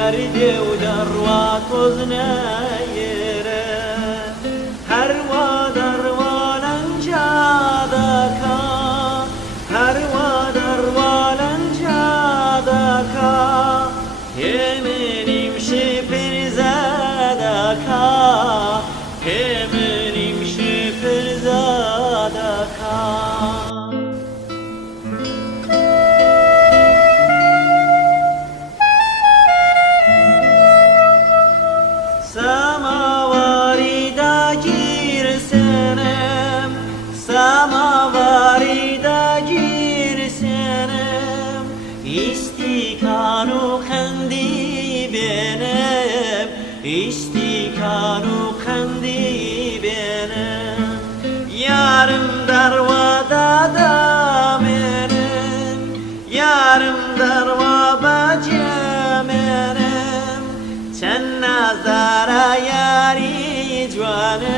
گردی و دروا توز نیره هر و دروالن جادکا هر و دروالن جادکا همیnim şipir zadaka heminim şipir zadaka Samavari da girsenem Samavari da girsenem İstikanu kendi benim İstikanu kendi benim Yarım darvada da benim Yarım darva bacım benim Sen nazara yari cvanım